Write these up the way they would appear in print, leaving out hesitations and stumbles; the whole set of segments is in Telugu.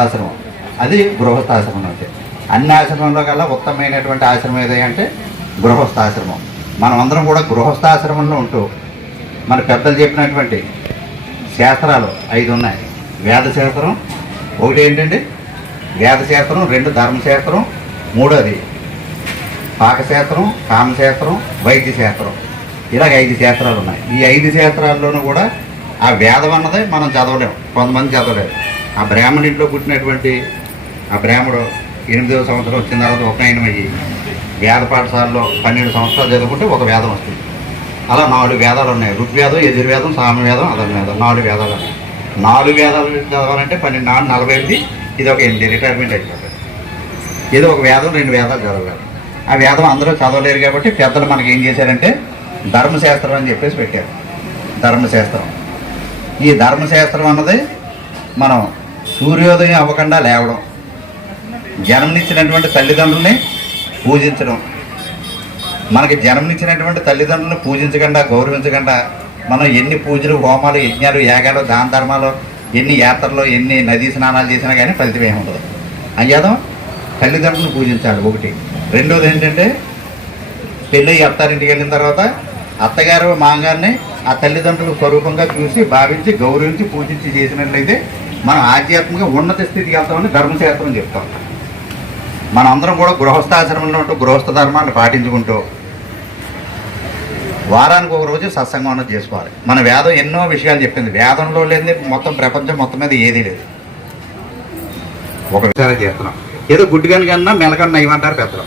ఆశ్రమం, అది గృహస్థాశ్రమం. అంటే అన్ని ఆశ్రమంలో కల్లా ఉత్తమమైనటువంటి ఆశ్రమం ఏది అంటే గృహస్థాశ్రమం. మనం అందరం కూడా గృహస్థాశ్రమంలో ఉంటూ మన పెద్దలు చెప్పినటువంటి శాస్త్రాలు 5 ఉన్నాయి. వేదశాస్త్రం ఒకటి ఏంటండి, వేదశాస్త్రం, 2 ధర్మశాస్త్రం, 3 పాకశాస్త్రం, కామశాస్త్రం, వైద్యశాస్త్రం. ఇలాగ 5 శాస్త్రాలు ఉన్నాయి. ఈ 5 శాస్త్రాల్లోనూ కూడా ఆ వేదం అన్నది మనం చదవలేము, కొంతమంది చదవలేరు. ఆ బ్రాహ్మణ ఇంట్లో పుట్టినటువంటి ఆ బ్రాహ్మడు 8వ సంవత్సరం వచ్చిన తర్వాత ఉపనయనం అయ్యి వేద పాఠశాలలో 12 సంవత్సరాలు చదువుకుంటే ఒక వేదం వస్తుంది. అలా 4 వేదాలు ఉన్నాయి. ఋగ్వేదం, యజుర్వేదం, సామవేదం, అధర్వేదం, 4 వేదాలు ఉన్నాయి. 4 వేదాలు చదవాలంటే 12, 4, 48, ఇది ఒక 8 రిటైర్మెంట్ అయిపోతుంది. ఏదో ఒక వేదం 2 వేదాలు చదవాలి. ఆ వేదం అందరూ చదవలేరు కాబట్టి పెద్దలు మనకి ఏం చేశారంటే ధర్మశాస్త్రం అని చెప్పేసి పెట్టారు. ధర్మశాస్త్రం. ఈ ధర్మశాస్త్రం అన్నది మనం సూర్యోదయం అవ్వకుండా లేవడం, జన్మనిచ్చినటువంటి తల్లిదండ్రుల్ని పూజించడం, మనకి జన్మనిచ్చినటువంటి తల్లిదండ్రులను పూజించకుండా గౌరవించకుండా మనం ఎన్ని పూజలు, హోమాలు, యజ్ఞాలు, యాగాలు, దాన ధర్మాలు, ఎన్ని యాత్రలు, ఎన్ని నదీ స్నానాలు చేసినా కానీ ఫలితం ఏమి ఉండదు. అయ్యాదో తల్లిదండ్రులను పూజించాలి ఒకటి. రెండోది ఏంటంటే పెళ్ళి అత్తారింటికి వెళ్ళిన తర్వాత అత్తగారు మామగారిని ఆ తల్లిదండ్రుల స్వరూపంగా చూసి భావించి గౌరవించి పూజించి చేసినట్లయితే మనం ఆధ్యాత్మిక ఉన్నత స్థితికి వెళ్తామని ధర్మశాస్త్రం చెప్తాం. మనం అందరం కూడా గృహస్థాశ్రమంలో ఉంటూ గృహస్థ ధర్మాన్ని పాటించుకుంటూ వారానికి ఒక రోజు సత్సంగం అన్నది చేసుకోవాలి. మన వేదం ఎన్నో విషయాలు చెప్పింది. వేదంలో లేని మొత్తం ప్రపంచం మొత్తం మీద ఏదీ లేదు. ఒక విషయాలు చేస్తున్నాం. ఏదో గుడ్డిగని కన్నా మెలకన్నా ఇవ్వమంటారు పెద్దలు.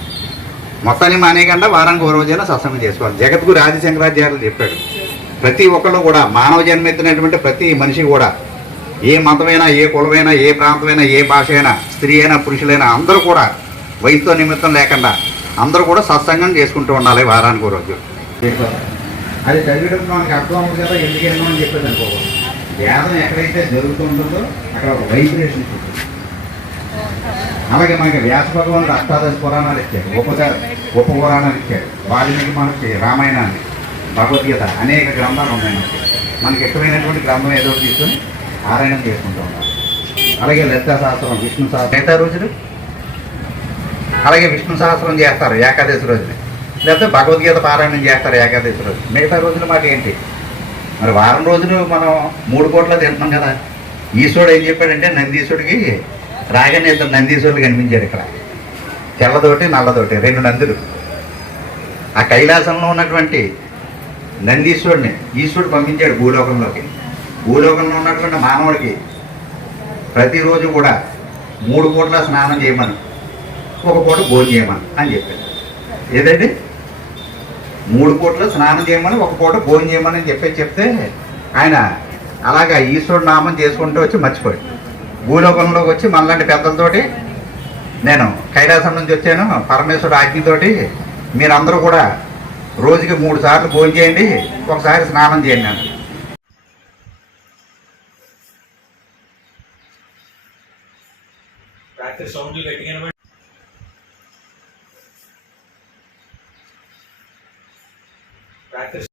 మొత్తాన్ని మానేయకుండా వారానికి ఒక రోజైనా సత్సంగం చేసుకోవాలి. జగద్గురు ఆదిశంకరాచార్యులు చెప్పాడు, ప్రతి ఒక్కళ్ళు కూడా మానవ జన్మెత్తినటువంటి ప్రతి మనిషి కూడా ఏ మతమైనా, ఏ కులమైనా, ఏ ప్రాంతమైనా, ఏ భాష అయినా, స్త్రీ అయినా, పురుషులైనా అందరూ కూడా వయసుతో నిమిత్తం లేకుండా అందరూ కూడా సత్సంగం చేసుకుంటూ ఉండాలి వారానికి ఒక రోజు. అది చదివడం మనకు అర్థం అవుతుంది కదా, ఎందుకేమో అని చెప్పేది అనుకో. వేదం ఎక్కడైతే జరుగుతుంటుందో అక్కడ ఒక వైబ్రేషన్ ఉంటుంది. అలాగే మనకి వ్యాస భగవానుడు అష్టాదశ పురాణాలు ఇచ్చాడు, ఉప పురాణాలు ఇచ్చాడు. వాల్మీకి మనకి రామాయణాన్ని, భగవద్గీత, అనేక గ్రంథాలు ఉన్నాయి. మనకి ఇష్టమైనటువంటి గ్రంథం ఏదో తీసుకొని పారాయణం చేసుకుంటూ ఉంటాం. అలాగే లలితా సహస్రం, విష్ణు సహస్రం మిగతా రోజులు, అలాగే విష్ణు సహస్రం చేస్తారు ఏకాదశి రోజుని, లేకపోతే భగవద్గీత పారాయణం చేస్తారు ఏకాదశి రోజు. మిగతా రోజులు మాట ఏంటి మరి? వారం రోజులు మనం 3 పూటలు తింటున్నాం కదా. ఈశ్వరుడు ఏం చెప్పాడంటే నందీశ్వరుడికి రాగానే 2 నందీశ్వరులు కనిపించాడు ఇక్కడ, తెల్లదోటి నల్లదోటి 2 నందులు. ఆ కైలాసంలో ఉన్నటువంటి నందీశ్వరుడిని ఈశ్వరుడు పంపించాడు భూలోకంలోకి. భూలోకంలో ఉన్నటువంటి మానవుడికి ప్రతిరోజు కూడా 3 పూటల స్నానం చేయమని, 1 పూట భోజనం చేయమని అని చెప్పాడు. ఏదండి 3 పూటలు స్నానం చేయమని, 1 పూట భోజనం చేయమని చెప్తే ఆయన అలాగా ఈశ్వరుడు నామం చేసుకుంటూ వచ్చి మర్చిపోయాడు. భూలోకంలోకి వచ్చి మనలాంటి పెద్దలతోటి నేను కైలాసం నుంచి వచ్చాను, పరమేశ్వరుడు ఆజ్ఞతోటి మీరందరూ కూడా రోజుకి 3 సార్లు భోజనం చేయండి, 1 సారి స్నానం చేయండి అని. రాత్రి సౌండ్లు గట్టిగా